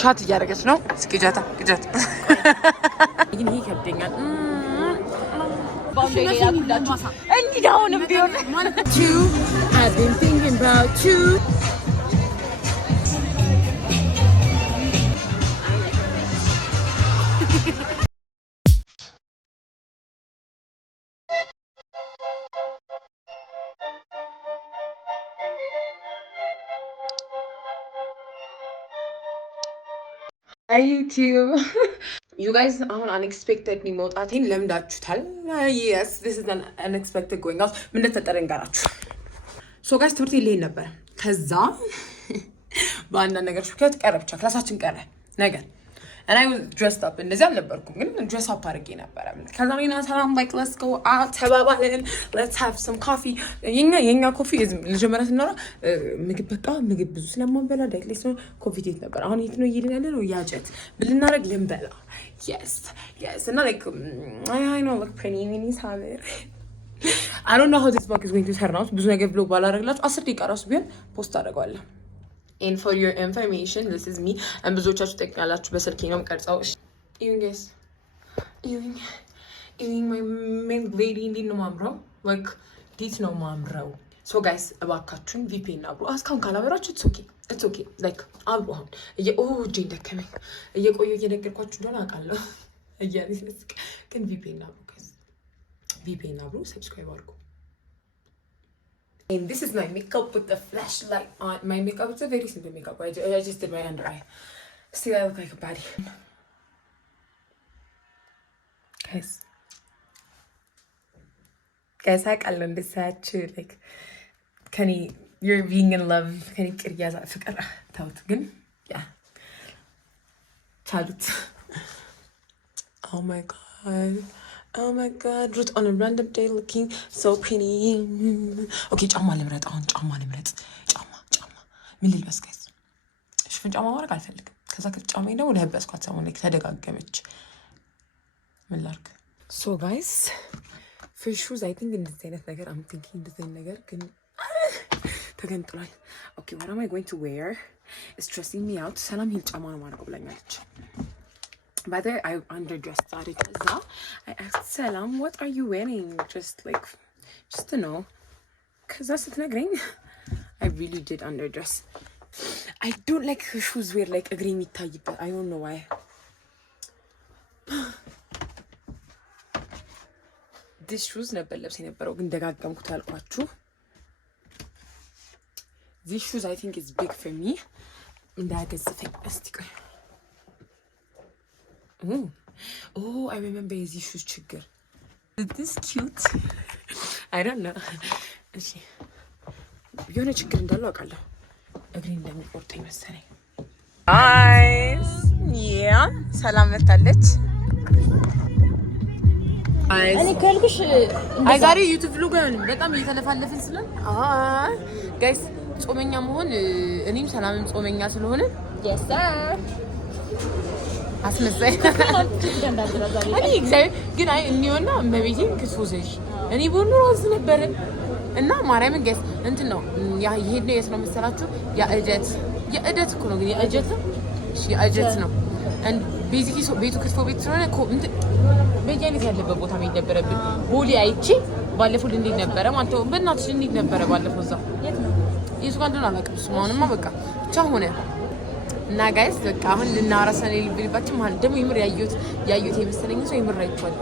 ሻት እያደረገች ነው። እስኪጃታ ግጃት ግን ይሄ ይከብደኛል። እንዲህ አሁንም ቢሆን I've been thinking about you. YouTube. You guys አሁን unexpected መውጣቴን ለምዳችሁታል። Yes, this is an unexpected going out. ምን እንደተፈጠረ እንጋራችሁ። So guys ትምህርት ይልኝ ነበር። ከዛ በአንዳንድ ነገር ምክንያት ቀረ ብቻ ክላሳችን ቀረ ነገር and I was dressed up እንደዚህ አልነበርኩም ግን dress up አድርጌ ነበረ። ከዛ እኔና ሰላም like let's go out ተባባልን let's have some coffee የኛ ኮፊ ልጀመራት እና ምግብ በቃ ምግብ ብዙ ስለማንበላ ዳይሌስ ነው ኮፊ ዴት ነበር። አሁን የት ነው እየሄድን ያለ ነው? ያጀት ብልናረግ ልንበላ yes and like I know like pretty mini saber I don't know how this vlog is going to turn out ብዙ ነገር vlog ባላረግላችሁ 10 ደቂቃ ራሱ ቢሆን ፖስት አደርጋለሁ። And for your information, this is me. And ብዙዎቻችሁ ጠቅላላችሁ በስልኬ ነው ቀርጻው። Even guys, even my main lady እንዴት ነው ማምረው? Like this ነው ማምረው. So guys, እባካችሁን VPN አብሩ። እስካሁን ካላበራችሁ it's okay. Like አብሩ አሁን ጄ ደከመኝ እየቆዩ እየነገርኳችሁ እንደሆነ አውቃለሁ። ግን VPN አብሩ guys. VPN አብሩ፣ subscribe አድርጉ. And this is my makeup with the flashlight on. My makeup is a very simple makeup. I just did my under eye. Still, I look like a baddie. Guys, I can't learn this sad too. Like, you're being in love. Can you get yes? I forgot. Thought good. Yeah. Child. Oh my god, Ruth on a random day looking so pretty. Okay, ጫማ ልምረጥ አሁን ጫማ ምን ልልበስ ጋይስ? ሽፍን ጫማ ማድረግ አልፈልግም። ከዛ ጫማዬ ደግሞ ለበስኳት ሰሞኑን ተደጋገመች። ምን ላድርግ? So guys, for shoes I think እንደዚህ አይነት ነገር I'm thinking እንደዚህ አይነት ነገር ግን ተገንጥሏል። Okay, what am I going to wear? It's stressing me out. ሰላም ሂል ጫማ ነው ማድረግ ብላኛለች። By the way, I underdressed Tariq. I asked Salam, what are you wearing? Just to know. Because that's the thing. I really did underdress. I don't like her shoes where like a green tie, but I don't know why. These shoes never left in a barog in the gagam kutalquachu. These shoes I think is big for me. And that is the thing. Oh, I remember these shoes ችግር. Is this cute? I don't know. እሺ የሆነ ችግር እንዳለው አውቃለሁ። እግሬ እንደሚቆርጠኝ መሰለኝ። Guys, yeah, ሰላም መጣለች። እኔ ካልኩሽ ዛሬ ዩቲዩብ vlog አይሆንም በጣም እየተለፋለፍን ስለሆነ ጋይስ ጾመኛ መሆን እኔም ሰላምም ጾመኛ ስለሆነ yes sir አስመሳይ እኔ እግዚአብሔር ግን አይ እንየውና መቤቴን ክሶዘሽ እኔ ቦኑ ሮዝ ነበር እና ማርያምን ጋይስ እንትን ነው ያ ይሄድ ነው የስራ መሰራችሁ የእደት እኮ ነው ግን የእጀት ነው and basically ቤቱ ክትፎ ቤት ስለሆነ በየአይነት ያለበት ቦታ መሄድ ነበረብን። ቦሌ አይቼ ባለፈው እንዴት ነበረ ማለት ነው በእናትሽ እንዴት ነበረ ባለፈው እዛ የሱ ጋር እንደሆነ አላውቅም። ስማውንማ በቃ ብቻ ሆነ እና ጋይስ በቃ አሁን ልናወራሰን ልብልባችሁ ማለት ደግሞ ይምር ያዩት የመሰለኝ ሰው ይምር አይቷል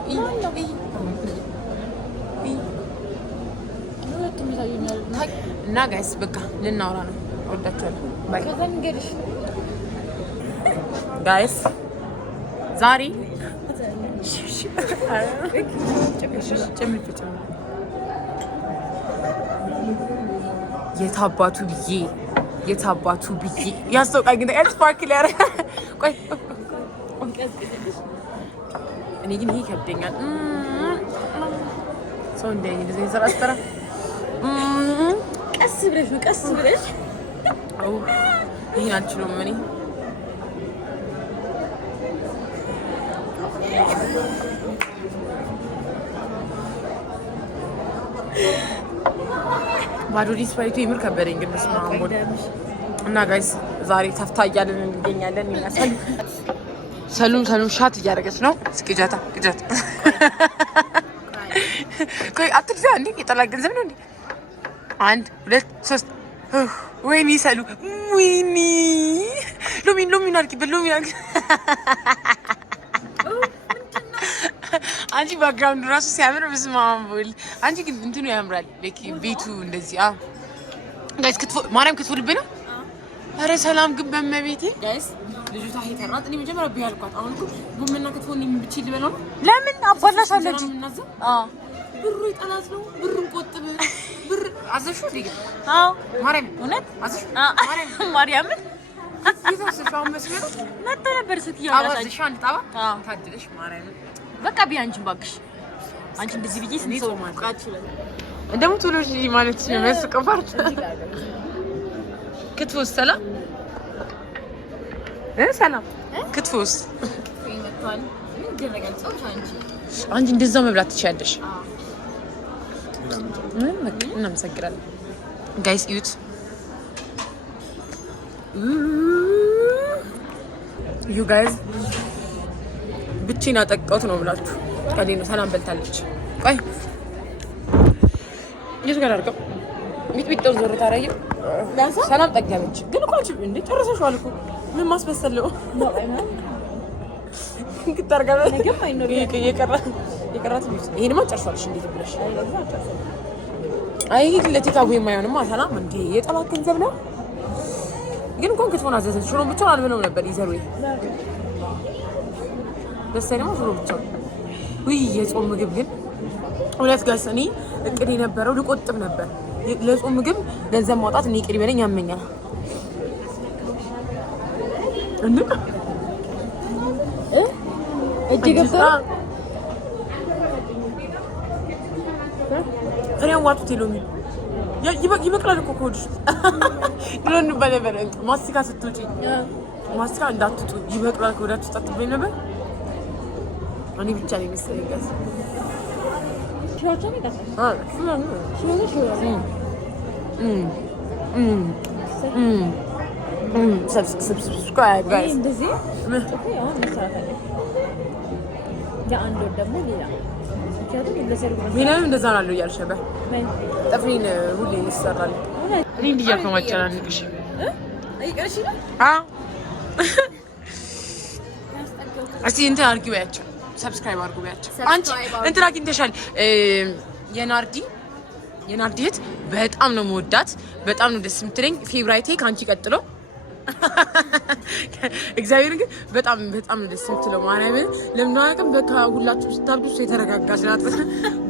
እና ጋይስ በቃ ልናወራ ነው። ወዳችኋለሁ ባይ ጋይስ ዛሬ የታባቱ ብዬ ያስተውቃኝ ግን ስፓርክል ያደርጋ ቆይ እኔ ግን ይሄ ይከብደኛል። ሰው እንደዚህ ዘራስተራ ቀስ ብለሽ ይሄን አልችልም እኔ ባዶ ዲስፓይቱ ይምር ከበደኝ ግን ስማ እና ጋይስ ዛሬ ተፍታ እያለን እንገኛለን። ሰሉን ሻት እያደረገች ነው። እስኪ ጃታ ቆይ አትልፊ አንዴ። የጠላት ገንዘብ ነው እንዴ? 1 2 3 ወይኔ ሰሉ ወይኔ ሎሚን አልኪበት ሎሚን አልኪ አንቺ ባክግራውንድ ራሱ ሲያምር በስማምብል። አንቺ ግን እንትኑ ያምራል። ቤቱ እንደዚህ ጋይስ ማርያም ክትፎ ልቤ ነው። ኧረ ሰላም ግን በመቤቴ ጋይስ ልጅቷ ሄተራት እኔ መጀመሪያ ቢያልኳት አሁን እኮ ቡምና ክትፎ ነው ብቻ ልበለው ነው። ለምን አባላሻለች? ብሩ ይጣላት ነው። ብሩን ቆጥብ ብር አዘሽው ልጅ ማርያም እውነት አዘሽ ማርያም ይዘሽው መስመር መጣ ነበር ስትያው አዘሽ አንድ ጣባ ታድለሽ ማርያም በቃ ቢያንቺን ባክሽ አንቺ እንደዚህ ብዬ ስንሰው ማቃት ይችላል። እንደው ቶሎጂ ማለት ነው መስቀው ፓርት ክትፎስ ሰላም ሰላም ክትፎስ ይመጣል። ምን ገረጋል ጾታ አንቺ እንደዛው መብላት ትችያለሽ። እናመሰግናለን ጋይስ። እዩት ዩ ጋይስ ብቻዬን አጠቃሁት ነው ብላችሁ ቀሌ ነው። ሰላም በልታለች። ቆይ የት ጋር አድርገው ሚጥሚጣው ዞር ታረየ ሰላም ጠገበች። ግን እኮ እንዴ ጨረሰሽዋል እኮ ምን ማስመሰለው እንግታርጋለ ነገም አይኖር የቀራት ይሄንማ ጨርሷልሽ። እንዴት ብለሽ አይ ለቲካው የማይሆንማ ሰላም እንዴ የጠላት ገንዘብ ነው። ግን እንኳን ክትፎን አዘዘች ሽሮ ብቻ አልበለው ነበር ይዘሩ ደስተኛ ነው ሽሮ ብቻ። ውይ የጾም ምግብ ግን ሁለት ጋስ እኔ እቅድ የነበረው ልቆጥብ ነበር። ለጾም ምግብ ገንዘብ ማውጣት እኔ ቅሪ በለኝ ያመኛል እንዴ እጅ ገባ እኔ ዋጡት ሎሚ ይበቅላል እኮ ኮድ ድሮን በለበለ ማስቲካ ስትውጪ ማስቲካ እንዳትጡ ይበቅላል ኮዳችሁ ተጣጥበኝ ነበር። እኔ ብቻ ነኝ መሰለኝ ጋር ሽሮቻኔ ጋር subscribe guys እንደዚህ ጥቁ ያው መሰራታለ ያንዶ ደግሞ ሌላ ምክንያቱም ለሰርግ ምንም እንደዛ ነው ያልሸበ ጥፍሪን ሁሌ ይሰራል። እኔ እንዲያከው ማጨናንቅሽ አይቀርሽ ነው እስቲ እንትን አድርጊው ያቸው ሰብስክራይብ አድርጉ ያቸው። አንቺ እንትን አግኝተሻል። የናርዲ እህት በጣም ነው የምወዳት። በጣም ነው ደስ የምትለኝ። ፌቨራይቴ ካንቺ ቀጥሎ እግዚአብሔር ግን በጣም ነው ደስ የምትለው። ማርያምን ለምን አላውቅም። በቃ ሁላችሁ ስታብዱ የተረጋጋች ናት።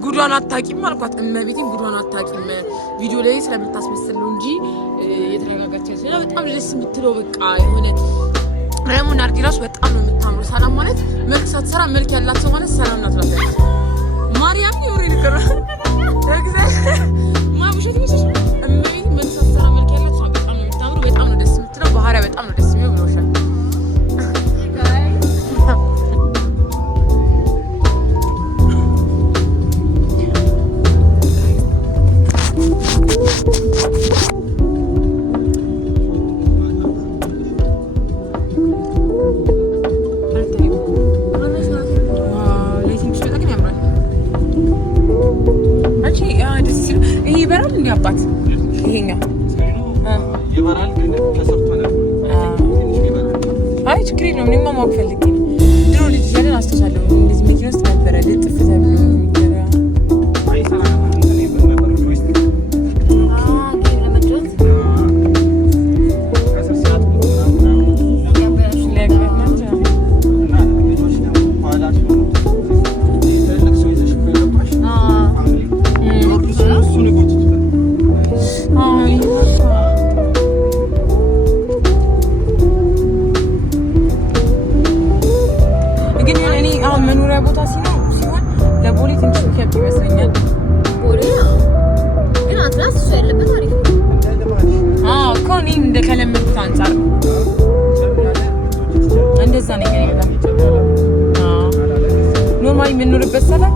ጉዷን አታውቂም አልኳት። እመቤቴን ጉዷን አታውቂም። ቪዲዮ ላይ ስለምታስመስል ነው እንጂ የተረጋጋች ስለሆነ በጣም ደስ የምትለው በቃ የሆነ ረሙ ናርዲ ራሱ በጣም ነው የምታምረው። ሰላም ማለት መልክ ሳትሰራ መልክ ያላት ሰው ማለት ሰላም ናት ማለት ማርያም ይወሬ ይቀራ እግዚአብሔር ማብሸት ይመስል እመቤቴ መልክ ሳትሰራ መልክ ያላት ሰው በጣም ነው የምታምረው። በጣም ነው ደስ የምትለው። ባህሪያ በጣም ነው ደስ የሚለው ብሎሻል። አባት ይሄኛው ይበራል ግን ተሰርቶ ነበር። አይ ችግር የለውም። እኔማ ማወቅ ፈልጌ ነው። ድሮ ልጅ እያለን አስተሳሰለሁ እንደዚህ መኪና ውስጥ ነበረ ልጥፍ ተብሎ እንደከለመድኩት አንፃር ነው እንደዛ ነገር ይላል። ኖርማሊ የምንኖርበት ሰፈር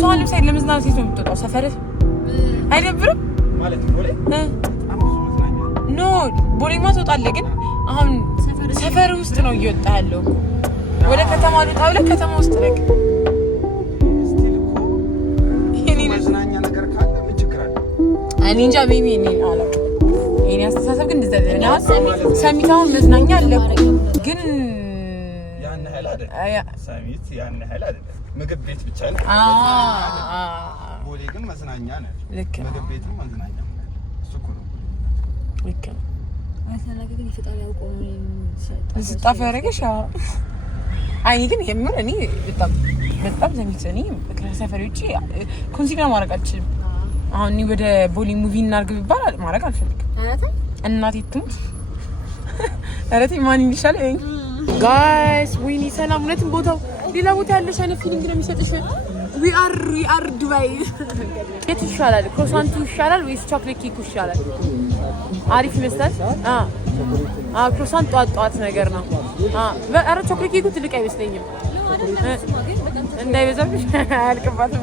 ሰው ለምሳሌ ለመዝናናት የት ነው የምትወጣው? ሰፈርህ አይደብርም ማለት ነው? ኖ ቦሌማ ትወጣለህ፣ ግን አሁን ሰፈር ውስጥ ነው እየወጣ ያለው። ወደ ከተማ ልውጣ ብለህ ከተማ ውስጥ ነህ። መዝናኛ ነገር ካለ ምን ችግር አለ? እኔ እንጃ ሜቢ እኔ አላውቅም። የእኔ አስተሳሰብ ግን እንደዛ ነው። ሰሚታውን መዝናኛ አለ ግን ያን ያህል አይደለም። ሰሚት ያን ያህል አይደለም። ምግብ ቤት ብቻ ነው። ቦሌ ግን መዝናኛ ነው። ምግብ ቤትም መዝናኛ ነው። እሱ እኮ ነው። ልክ ነው። አሰላገ ግን ይፈጣል ያውቀው ነው ዝጣፍ ያደረገሽ። አይ ግን የምር እኔ በጣም ሰሚት እኔ ከሰፈር ውጪ ኮንሲደር ማድረግ አልችልም። አሁን እኔ ወደ ቦሌ ሙቪ እናድርግ ቢባል ማድረግ አልፈልግም። እናቴ ትሙት አረቴ ማን ይልሻል? ጋይስ ወይኔ ሰላም እውነትም ቦታው ሌላ ቦታ ያለሽ አይነት ፊሊንግ ነው የሚሰጥሽ። ዊ አር ዱባይ። የት ይሻላል? ክሮሳንቱ ይሻላል ወይስ ቾክሌት ኬኩ ይሻላል? አሪፍ ይመስላል። ክሮሳንት ጧት ነገር ነው። ኧረ ቾክሌት ኬኩ ትልቅ አይመስለኝም። እንዳይበዛብሽ አያልቅባትም።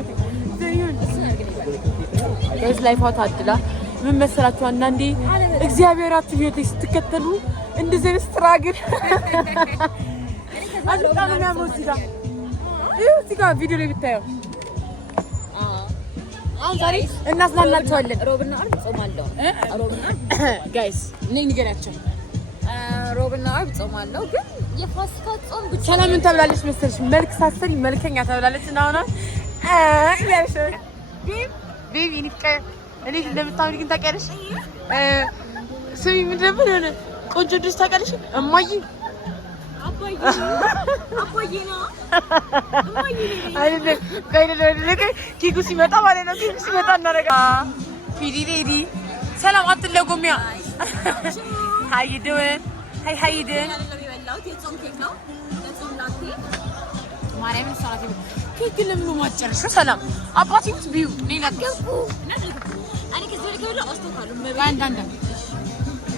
ጋይስ ላይፏ ታድላ። ምን መሰላችሁ አንዳንዴ እግዚአብሔራችሁ ህይወት ስትከተሉ እንደዚህ አይነት ስትራግል አልጣ ነው የሚያምረው። እዚህ ጋር ቪዲዮ ላይ ብታየው አሁን ዛሬ እናዝናናቸዋለን። ሮብና አርብ ጾማለሁ። ጋይስ ነኝ ንገሪያቸው። ሮብና አርብ ጾማለሁ ግን የፋሲካ ጾም ብቻ ሰላም ምን ተብላለች መሰለሽ? መልክ ሳሰሪ መልከኛ ተብላለች። እና አሁን ያለሽ ቤቢ ንቀ እኔ እንደምታምሪ ግን ታውቂያለሽ። ስሚ ምንድን ነበር የሆነ ቆንጆ ድረስ ታውቂያለሽ? እማዬ አባዬ ነው አይደለም ኬኩ ሲመጣ ማለት ነው። ኬኩ ሲመጣ እናደርጋ ፒዲ ሰላም አትለጎሚያ how you doing? How you doing? የጾም ኬክ ነው። የጾም ላቴ ማርያምን ሰዓት ኬክ ለምን ማጨረሽ? ሰላም አባቲት ቢዩ ሌላ ገቡ እኔ ከዚህ ወደ ከብላ አስተካክሉ አንዳንድ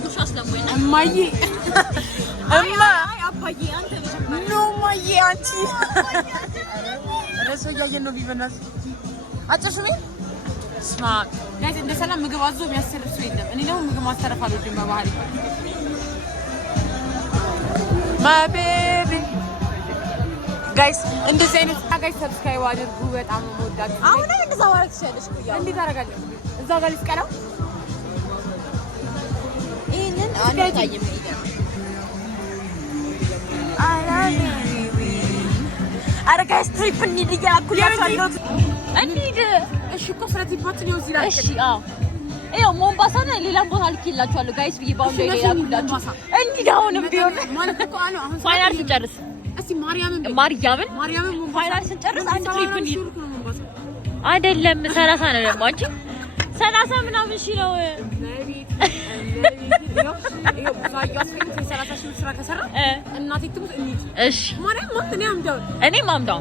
ጉሻ ስለሞይና እማዬ አባዬ አንተ ኖ እማዬ አንቺ ረሰ ያየን ነው ቢበናስ አጨሽሚ ስማ ጋይስ እንደ ሰላም ምግብ አዞ የሚያሰርፍ ሰው የለም። እኔ ደግሞ ምግብ ማስተረፍ አልወድም በባህሪ my baby ጋይስ እንደዚህ አይነት ጋይስ ሰብስክራይብ አድርጉ። በጣም ወዳችሁ አሁን እንደዛ ማድረግ ትችላለሽ። ኩያ እንዴት አደርጋለሁ? እዛው ጋር ልስቀለው ይሄንን አንታይም አረ ጋይስ ትሪፕ እንሂድ እያልኩላችኋለሁ። እንሂድ እሺ እኮ ስለ ትሪፓችን ነው እዚህ ላይ እሺ ይኸው ሞምባሳ ነው። ሌላም ቦታ ልኬላችኋለሁ ጋይስ ብዬ ባውንዴ ሌላኩላችሁ እንሂድ። አሁንም ቢሆን ማለት እኮ አሁን ፋይናል ስንጨርስ እስቲ ማርያምን ፋይናል ስንጨርስ አንድ ትሪፕ እንሂድ። አይደለም 30 ነው ደግሞ አንቺ 30 ምናምን ሺህ ነው። እኔም አምዳው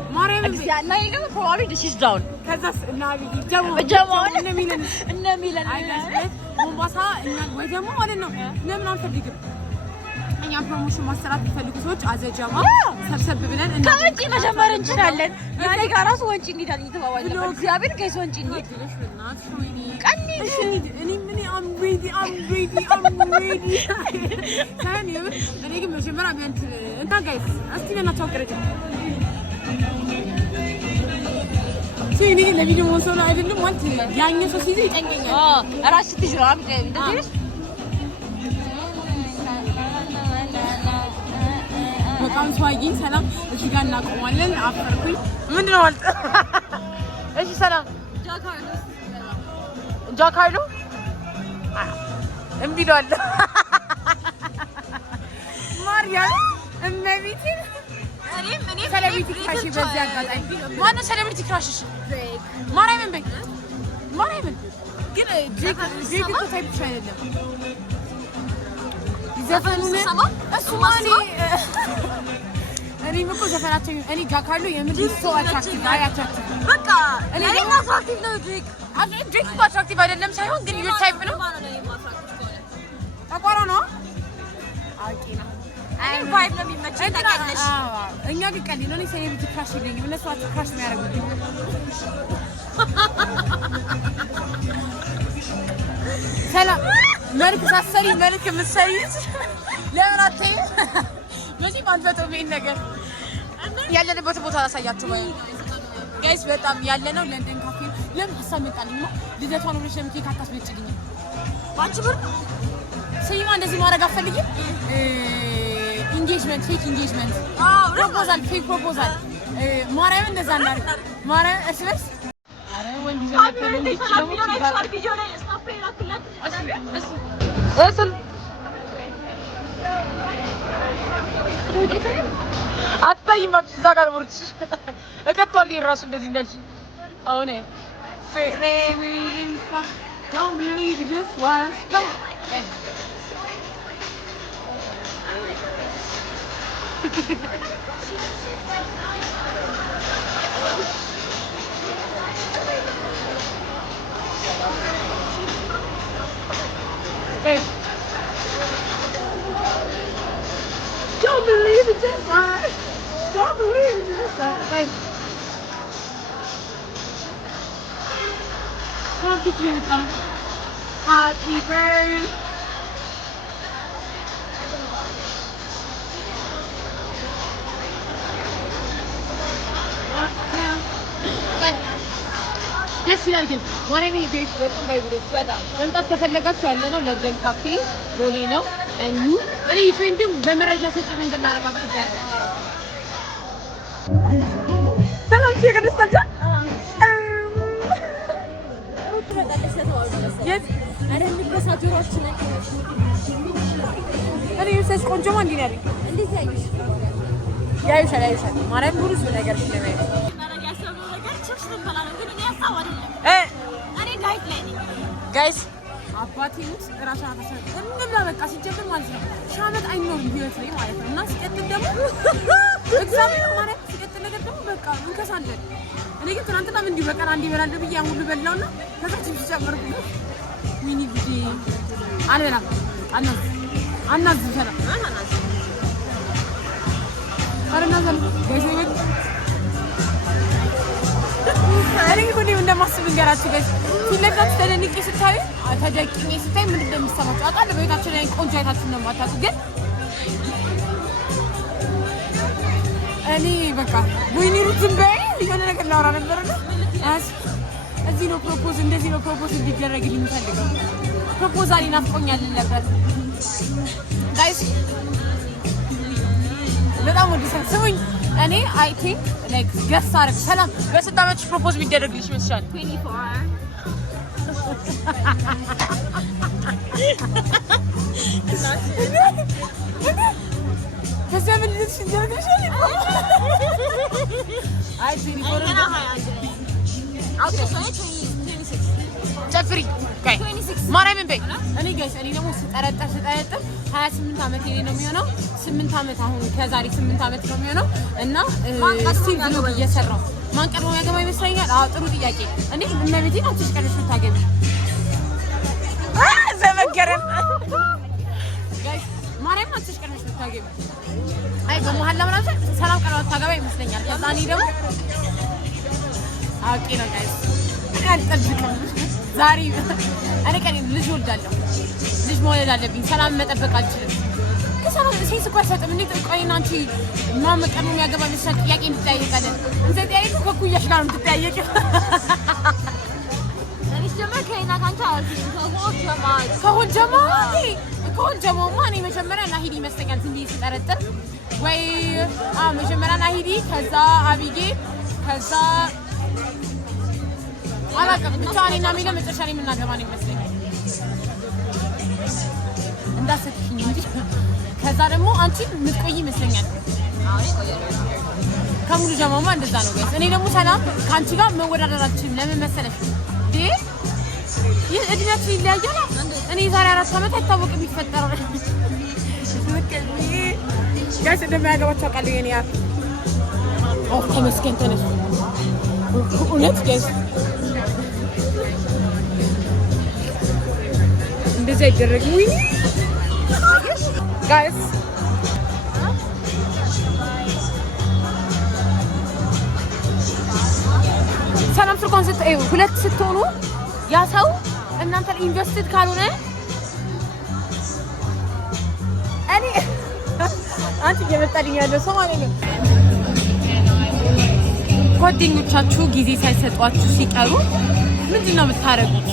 እኛ ፕሮሞሽን ማሰራት የሚፈልጉ ሰዎች አዘጀማ ሰብሰብ ብለን ከወጪ መጀመር እንችላለን። ያኔ ጋር ራሱ ወጪ እንዲታል ይተባባል ነበር። እግዚአብሔር ከይስ ወጪ እንዲት እኔ ግን መጀመሪያ ቢያንት እና ጋይስ እስቲ በእናትህ አውቅረጅ እኔ ለቪዲዮ መሆን ነው አይደለም ማለት ያኛው ሰው ሲይዘ ይጠንቀኛል። እራስሽ ትጅራ እንደዚህ በጣም ተዋጊኝ። ሰላም እዚህ ጋር እናቆማለን። አፈርኩኝ። ምንድን ነው ማለት? እሺ ሰላም ጃካርሎ እምቢ እለዋለሁ። ማርያም እመቤቴ እኔ ሴሌብሪቲ ክራሽ በዚህ አጋጣሚ ማነው ሴሌብሪቲ ክራሽሽ? ማርያምን በይ ማርያምን ግን ጄክ እኮ ታይፕሽ አይደለም። ዘፈኑን እሱ ማን እኔም እኮ ዘፈናቸው እኔ ጃካርሎ የምንድን ሰው አትራክቲቭ አያትራክቲቭ በቃ እኔ አትራክቲቭ ነው። ጄክ እኮ አትራክቲቭ አይደለም ሳይሆን ግን ዩር ታይፕ ነው። ተቋራ ነው አውቄ ነው አይ ቫይብ ነው የሚመቸኝ ታውቂያለሽ። እኛ ግን ቀልድ ነው። እኔ ሴሌብሪቲ ክራሽ የለኝም። እነሱ ክራሽ የሚያደርጉት ሰላም መልክ ሳሰሪ መልክ የምትሰሪ ለምን አትይ? መቼም አልፈጠውም ይሄን ነገር። ያለንበት ቦታ አሳያችሁ ወይ ጋይስ? በጣም ያለነው ለንደን ካፌ። ለምን ሀሳብ መጣልኝ ነው ልደቷን ብለሽ ለምን ኬክ አታስበጭልኝ? ባንቺ ብር ሰይማ እንደዚህ ማድረግ አትፈልጊም? ኢንጌጅመንት ፌክ ኢንጌጅመንት ፕሮፖዛል ፌክ ፕሮፖዛል ማርያም እንደዛ እናድርግ። ማርያም እርስ በርስ አረ ወንድ ዘመን አትታይም እዛ ጋር ወርጭ እከቷል እራሱ እንደዚህ እንደዚህ አሁን don't believe this was don't believe it this was don't believe it this was happy birthday happy birthday ደስ ይላል ግን ወሬኔ ቤት በጣም ባይብረስ በጣም መምጣት ተፈለጋችሁ ያለ ነው ለንደን ካፌ ቦሌ ነው እኙ እኔ ፍሬንድም በመረጃ ሰጥተን እንደማረጋግጥ ያለ ሰላም ሲገደስታቻ የት አረን በሳቱራችን ላይ እኔ ሰስ ቆንጆ ማን እንዴ ያለኝ እንዴት ያዩሻል ማርያም ጉሩስ ነገር ስለማይ ጋይስ አባቴ ውስጥ ራሷን አታሰብ እንብላ በቃ ሲጀምር ማለት ነው ሻመት አይኖርም ህይወት ላይ ማለት ነው እና ሲቀጥል ደግሞ እግዚአብሔር ማለት ሲቀጥል ነገር ደግሞ በቃ እንከሳለን እኔ ግን ትናንትና ምን እንዲህ በቀን አንዴ እበላለሁ ብዬ ሁሉ በላውና ከዛ ቺፕስ ጨመርኩበት ሚኒ ቪዲዮ አልበላም አናዝ ሰላም አረናዘል ጋይስ ወይ እኔ ሁሌ እንደማስብ እንገራችሁ ጋይስ ሲለዳችሁ ተደንቄ ስታይ ተደቅኜ ስታይ ምን እንደሚሰማችሁ አውቃለሁ። በቤታችን ላይ ቆንጆ አይታችሁ ነው የማታውቁ ግን እኔ በቃ ወይኔ ሩትን በይ የሆነ ነገር ላወራ ነበር እና እዚህ ነው ፕሮፖዝ እንደዚህ ነው ፕሮፖዝ እንዲደረግልኝ የምፈልገው ፕሮፖዛል ይናፍቆኛል ነበር ጋይስ በጣም ወደሰን ስሙኝ እኔ አይ ቲንክ ላይክ ገስ አረግ ሰላም በስንት ዓመትሽ ፕሮፖዝ ቢደረግልሽ ይመስላል? 24 ከዚያ ምን ልትሽ እንደሆነሽ አይ 24 ጨፍሪ ጋይ ማርያምን በይ እኔ ጋይስ እኔ ደግሞ ስጠረጠር 28 ዓመት የኔ ነው የሚሆነው 8 ዓመት አሁን ከዛሬ 8 ዓመት ነው የሚሆነው እና ስቲል ብሎግ እየሰራው ማን ቀድሞ ያገባ ይመስለኛል? አዎ ጥሩ ጥያቄ እኔ እመቤቴን አንቺ ቀድመሽ ታገቢ ዘመገረን ጋይስ ማርያም አንቺ ቀድመሽ ታገቢ አይ በመሃል ለምናምን ሰላም ቀርባ ታገባ ይመስለኛል ከዛ እኔ ደግሞ አውቄ ነው ጋይስ አልጠብቅም ዛሬ እኔ ቀን ልጅ ወልዳለሁ ልጅ መውለድ አለብኝ ሰላም መጠበቅ አልችልም ከሰላም ሴት እኮ አይሰጥም እንዴት ቆይና አንቺ ማን ቀድሞ የሚያገባ ይመስላል ጥያቄ እንድትጠያየቃለን እንዘጥያይቁ ከኩያሽ ጋር እንድትጠያየቅ እኔስ ጀመር ከይና ካንቺ አልኩኝ ከሆን ጀማማ እኔ መጀመሪያ ናሂዲ ይመስለኛል ዝም ብዬ ስጠረጥር ወይ መጀመሪያ ናሂዲ ከዛ አቢጌ ከዛ አላውቅም ብቻ እኔና ሚለ መጨረሻ ላይ የምናገባ ነው ይመስለኛል እንዳሰክሽኝ እንጂ ከዛ ደግሞ አንቺ የምትቆይ ይመስለኛል ከሙሉ ጀማማ እንደዛ ነው ጋይስ እኔ ደግሞ ሰላም ከአንቺ ጋር መወዳደር አልችልም ለምን መሰለሽ ይህ እድሜያችን ይለያያል እኔ ዛሬ 4 ዓመት አይታወቅም የሚፈጠረው ጋይስ እንደማያገባቸው አውቃለሁ የኔ ያር ተመስገን ተነሱ እውነት ጋይስ እንደዚህ አይደረግም ወይ ጋይስ ሰላም ስልኳን ስትጠዩ ሁለት ስትሆኑ ያ ሰው እናንተ ኢንቨስትድ ካልሆነ እኔ አንቺ እየመጣልኝ ያለው ሰው ማለት ነው። ጓደኞቻችሁ ጊዜ ሳይሰጧችሁ ሲቀሩ ምንድን ነው የምታደርጉት?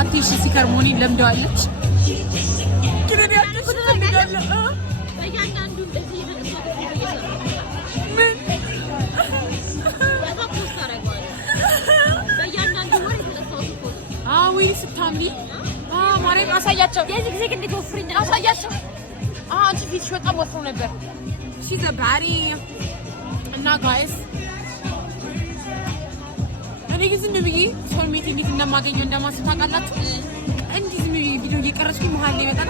አትሽ ሲከርሞኒ ለምደዋለች። ግሬድ ያለች ትፈልጋለ በእያንዳንዱ እንደዚህ እየተነሳው ምን ያታ ፖስት አደርጋለሁ በእያንዳንዱ ወር የተነሳው ፎቶ ወይ ስታምሪ ማርያም አሳያቸው። የዚህ ጊዜ እንዴት ወፍሪኝ አሳያቸው። አንቺ ፊትሽ በጣም ወፍሮ ነበር። she's a baddie እና ጋይስ እኔ ዝም ብዬ ሶልሜት እንዴት እንደማገኘው እንደማስብ ታውቃላችሁ? እንዲህ ዝም ብዬ ቪዲዮ እየቀረጽኩኝ መሀል ላይ ይመጣል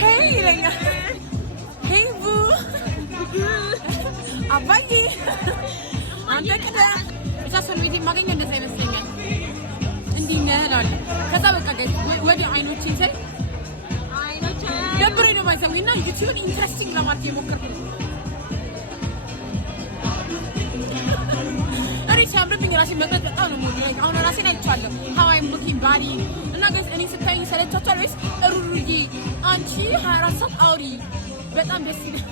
ሄይ ይለኛል። ሄይ ቡ አባዬ አንተ ከዳ እዛ ሶልሜት የማገኘው እንደዛ ይመስለኛል። እንዲህ ነው እላለሁ። ከዛ በቃ ጋይስ ወደ አይኖቼን ሳይ አይኖቼ ደብሮኝ ነው የማይሰሙኝ እና ዩቲዩብን ኢንትረስቲንግ ለማድረግ የሞከርኩት ነው። ሲያምርብኝ ራሴን መቅረጽ በጣም ነው የምወደው። አሁን ራሴን አይቻለሁ how I'm looking body እና ጋይስ እኔ ስታይኝ ሰለቻችኋል ወይስ ሩሩዬ አንቺ 24 ሰዓት አውሪ በጣም ደስ ይላል።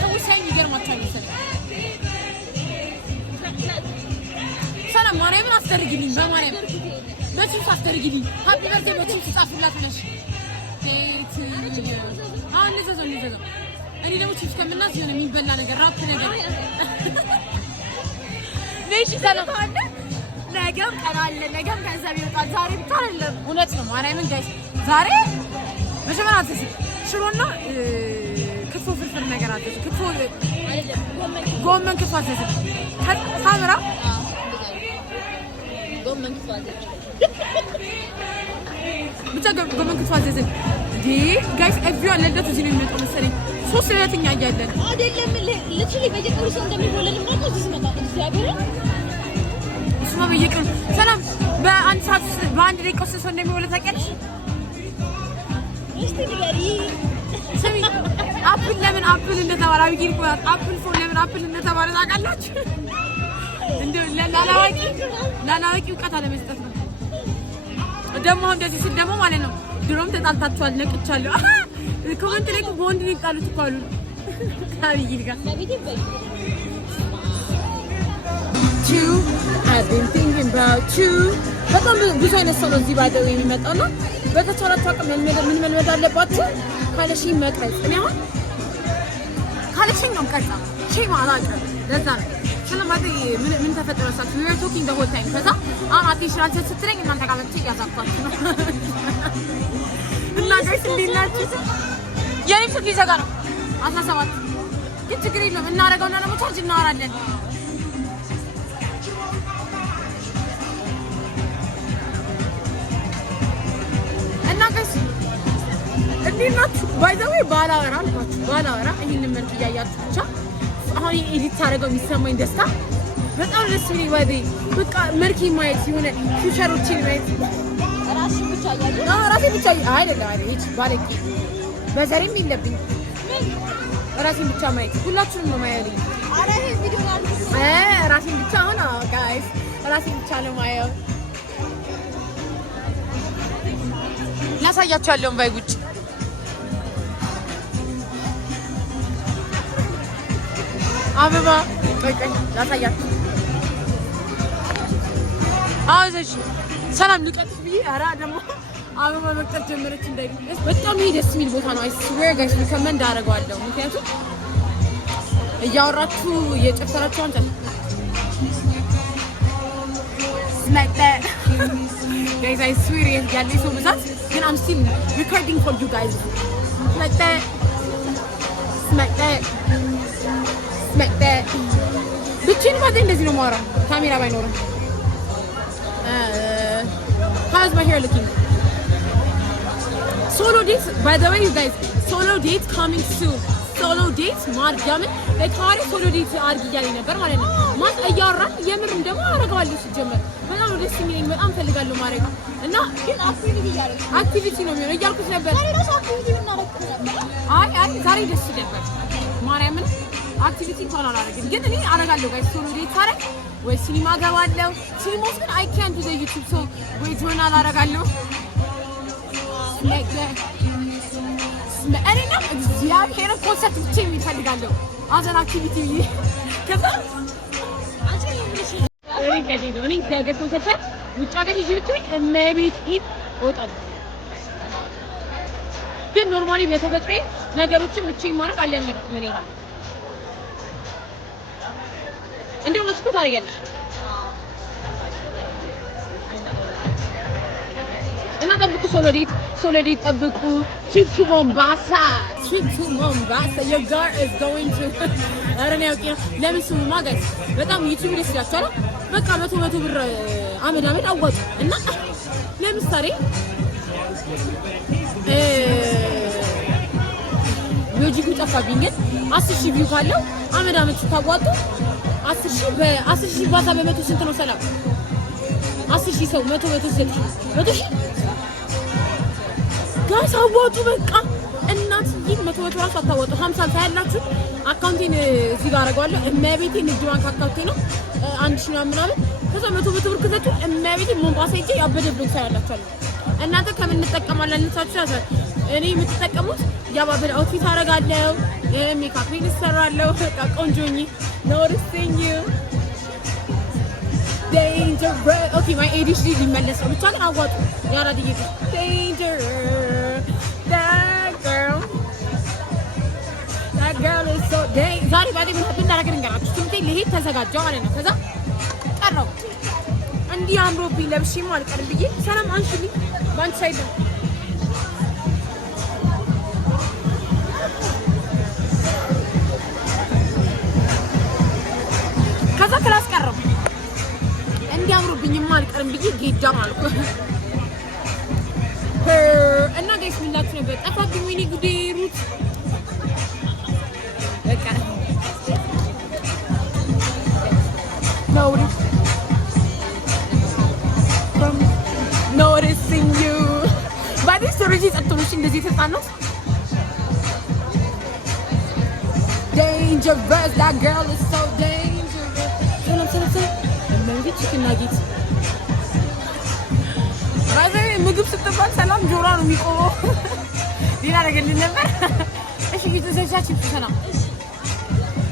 ሰዎች ሳይኝ ይገርማችኋል መሰለኝ። ሰላም ማርያምን አስደርግልኝ በማርያም በቺፕስ አስደርግልኝ ሃፒ በርዝዴይ በቺፕስ ጻፉላት ነሽ አሁን እንደዛ እኔ ደግሞ ቺፕስ ከምናስ የሆነ የሚበላ ነገር ራፕ ነገር ነሽ ሰላም አለ። ነገም ቀን አለ። ነገም ገንዘብ ይወጣል። ዛሬ ብቻ አይደለም። እውነት ነው ማርያምን ጋይስ ዛሬ መጀመሪያ አትስ ሽሮና ክትፎ ፍርፍር ነገር አትስ ክትፎ አይደለም ጎመን ክትፎ አትስ ሳምራ ጎመን ክትፎ አትስ ብቻ ጎመን ክትፎ አትስ ጋይስ ኤቭሪዋን ለደቱ እዚህ ነው የሚመጣው መሰለኝ። ሶስት ለተኛ እያለን አይደለም ለትሪ በየቀኑ ሰው እንደሚወለድ ማለት ነው። እዚህ መጣ እግዚአብሔር እሱማ በየቀኑ ሰላም በአንድ ሰዓት በአንድ ደቂቃ ውስጥ ሰው እንደሚወለድ ታውቂያለሽ? እስቲ ንገሪ ስሚ አፕል ለምን አፕል እንደተባለ አብጊል ቆያት አፕል ፎር ለምን አፕል እንደተባለ ታውቃላችሁ? እንደው ላላዋቂ እውቀት አለመስጠት ነው። ደግሞ እንደዚህ ስል ደግሞ ማለት ነው ድሮም ተጣልታችኋል ነቅቻለሁ። ኮሜንት ላይ ቦንድ ይጣሉት እኮ አሉ ታቢይል ጋር I've been thinking about you በጣም ብዙ አይነት ሰው ነው እዚህ ባደው የሚመጣውና በተቻላችሁ አቅም ምን መልመድ አለባችሁ? ካለሽኝ መቅረጽ እኔ አሁን ካለሽኝ ነው ቀጣ ሼ ማለት ለዛ ነው ስለማት ምን ተፈጠረ ሳት we were talking the whole time ከዛ አቴንሽን ስትለኝ እናንተ ጋር ብቻ ያዛኳችሁ ነው እና ጋይስ እንዲናችሁ የኔም ስልክ ሊዘጋ ነው 17 ግን ችግር የለውም እናረጋውና ደግሞ ቻርጅ እናወራለን። እና ጋይስ እንዲናችሁ ባይ ዘ ዌይ ባላወራ አልኳችሁ ባላወራ ይሄንን መልክ እያያችሁ ብቻ አሁን ኤዲት ታረጋው የሚሰማኝ ደስታ በጣም ደስ የሚል ወዴ በቃ መልክ ማየት የሆነ ፊውቸሮችን ማየት ራሴ ብቻ አይደለም እቺ ባለቂ በዘሬም ይለብኝ ራሴን ብቻ ማየት ሁላችሁም ነው ማየት አረ ይሄ ቪዲዮ ራሴን ብቻ ሆነ ጋይስ ራሴን ብቻ ነው ማየው ላሳያችኋለሁ ባይ ጉጭ አበባ ቆይ ላሳያችሁ አውዘሽ ሰላም ልቀጥስ ብዬ አራ ደግሞ አበባ መቅጠፍ ጀመረች እንዳይልስ በጣም ደስ የሚል ቦታ ነው። አይ ስዌር ጋይስ ሪከመንድ አደርገዋለሁ። ምክንያቱም እያወራችሁ እየጨፈራችሁ አንተ like that guys I swear ያለ ሰው ብዛት ግን I'm still recording for you guys like that smack that ብቻዬን ማለት እንደዚህ ነው የማወራው ካሜራ ባይኖርም how's my hair looking? Solo dates, by the way, you guys, solo dates coming soon. Solo dates, ማርጃምን ለካሪ ሶሎ ዴት አርግ እያለኝ ነበር ማለት ነው። ማት እያወራን የምርም ደግሞ አረጋዋለሁ ሲጀመር በጣም ደስ የሚለኝ በጣም ፈልጋለሁ ማድረግ እና ግን አክቲቪቲ ነው የሚሆነው እያልኩት ነበር። ዛሬ ራሱ አክቲቪቲ እናደርግ ነበር። አይ ዛሬ ደስ ይላል ማርያምን አክቲቪቲ እንኳን አላደርግም፣ ግን እኔ አደርጋለሁ ጋይስ። ሶሎ ዴት ታረግ ወይ ሲኒማ ገባለሁ። ሲኒማስ ግን አይ ካንት ዱ ዘ ዩቲዩብ ሶ ወይ ጆርናል አደርጋለሁ። እኔ ነው እግዚአብሔር ኮንሰርት ብቻ የሚፈልጋለሁ አዘን አክቲቪቲ ብዬ ከዛ እኔ ከገት ኮንሰርት ውጭ ሀገር ይዤ ብትሆኝ እመቤት እወጣለሁ። ግን ኖርማሊ በተፈጥሮ ነገሮችን ብቻዬን ማድረግ አልለመድኩም። እኔ እንደው መስኮት አድርጊያለሽ እና ጠብቁ። ሶሎ ዴት ጠብቁ። ትሪፕ ቱ ሞምባሳ your girl is going to አረን ያውቂ ለምን ስሙማ ጋይስ በጣም ዩቲዩብ ላይ ስላቻለ በቃ 100 ብር አመድ አወጡ እና ለምሳሌ ሎጂኩ ጠፋብኝ። ግን 10,000 ቪው ካለው አመድ ታዋጡ 10,000 በ10,000 ባታ በመቶ ስንት ነው? ሰላም 10,000 ሰው 100,000 ጋይስ አዋጡ በቃ እናትዬ 100 ራሱ አታወጡ 50 ታያላችሁ። አካውንቴን እዚህ ጋር አደርገዋለሁ። እመቤቴ ንግድ ባንክ አካውንቴ ነው 1,000 ምናምን ከዛ 100 ብር ከዘቱ እመቤቴ ሞምባሳ ሄጄ ያበደ ብሎግ ሳያላችኋለሁ። እናንተ ከምን እንጠቀማለን እንታችሁ ያዛል። እኔ የምትጠቀሙት ያባበደ አውትፊት አደርጋለሁ፣ ሜካፕ እሰራለሁ። በቃ ቆንጆኝ ኖርሲኝ dangerous ኦኬ ማይ ኤዲሽ ሊመለስ ነው። ብቻ ግን አዋጡ ያራድዬ dangerous that girl is so dang ዛሬ ባዴ ምን እንዳደረገ እንገራችሁ። ትምቴ ልሄድ ተዘጋጀው ማለት ነው። ከዛ ቀረው እንዲህ አምሮብኝ ለብሼም አልቀርም ብዬ ሰላም አንሽልኝ ባንቺ ሳይድ ከዛ ክላስ ቀረው እንዲህ አምሮብኝም አልቀርም ብዬ ጌዳ ማለት ነው። እና ጋይስ ምን ላችሁ ነበር ጠፋብኝ። ወይኔ ጉዴ ሩት በቃ noticing you ባዲ ስትራቴጂ ተጥቶሽ እንደዚህ ተጣነው dangerous that girl is so dangerous ሰላም መንገድ ችክናጊት ባይዘይ ምግብ ስትባል ሰላም ጆሮ ነው የሚቆመው። ሌላ ነገር ነበር። እሺ ቤተሰቦቻችን ሰላም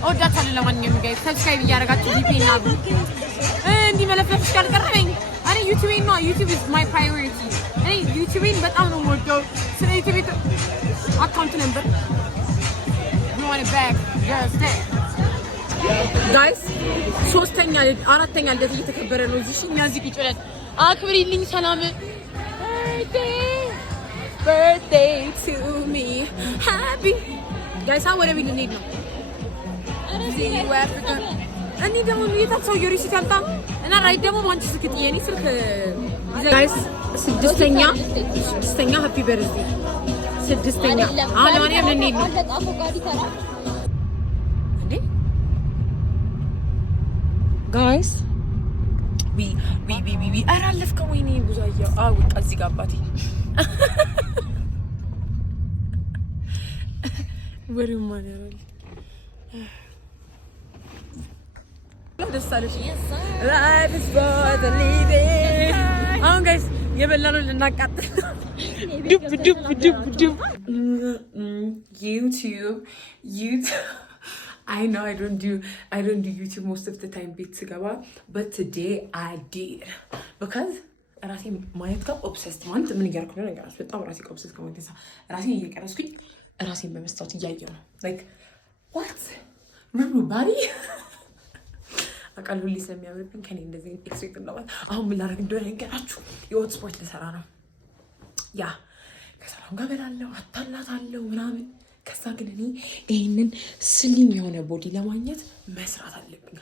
እወዳችኋለሁ። ለማንኛውም ጋይስ ሰብስክራይብ እያደረጋችሁ ዲፒና እንዲህ መለፍለፍሽ ካልቀረበኝ እኔ ዩቲዩብ ነው ዩቲዩብ is my priority። እኔ ዩቲዩብን በጣም ነው የምወደው። ስለ ዩቲዩብ አካውንት ነበር you want it back just that ጋይስ አራተኛ ልደት እየተከበረ ነው። እዚህ እዚህ ቁጭ ብለን አክብሪልኝ ሰላም birthday to me happy ጋይስ ወደ ቤት ልንሄድ ነው። እኔ ደግሞ የታሰው ዩሪሲቲ አልጣ እና ራይት ደግሞ ባንቺ ስልክ የኔ ስልክ ጋይስ ስድስተኛ ሃፒ በርዝዴይ ስድስተኛ አሁን ማንያም ልንሄድ ነው እንዴ ጋይስ ቢ አራለፍከው ወይኔ ጉዛያ በቃ እዚህ ጋር አባቴ ወሬው ማን ያራል ደሳለሽ life is for the living አሁን ጋይስ የበላነው ልናቃጥል ዱብ YouTube I know I don't do YouTube most of the time ቤት ስገባ but today I did because ራሴ ማየት ጋር ኦብሰስድ ማለት ምን እያልኩ ነው ነገራችሁ። በጣም ራሴ ጋር ኦብሰስድ ከመንተሳ ራሴ እየቀረስኩኝ ራሴን በመስታወት እያየሁ ነው like what remember body አቃል ሁሉ ስለሚያምርብኝ ከኔ እንደዚህ ኤክስፔክት ነው። አሁን ምን ላደርግ እንደሆነ ነገራችሁ። የሆት ስፖርት ልሰራ ነው ያ ከሰላም ጋር በላለሁ አታላታለሁ ምናምን ከዛ ግን እኔ ይሄንን ስሊም የሆነ ቦዲ ለማግኘት መስራት አለብኝ።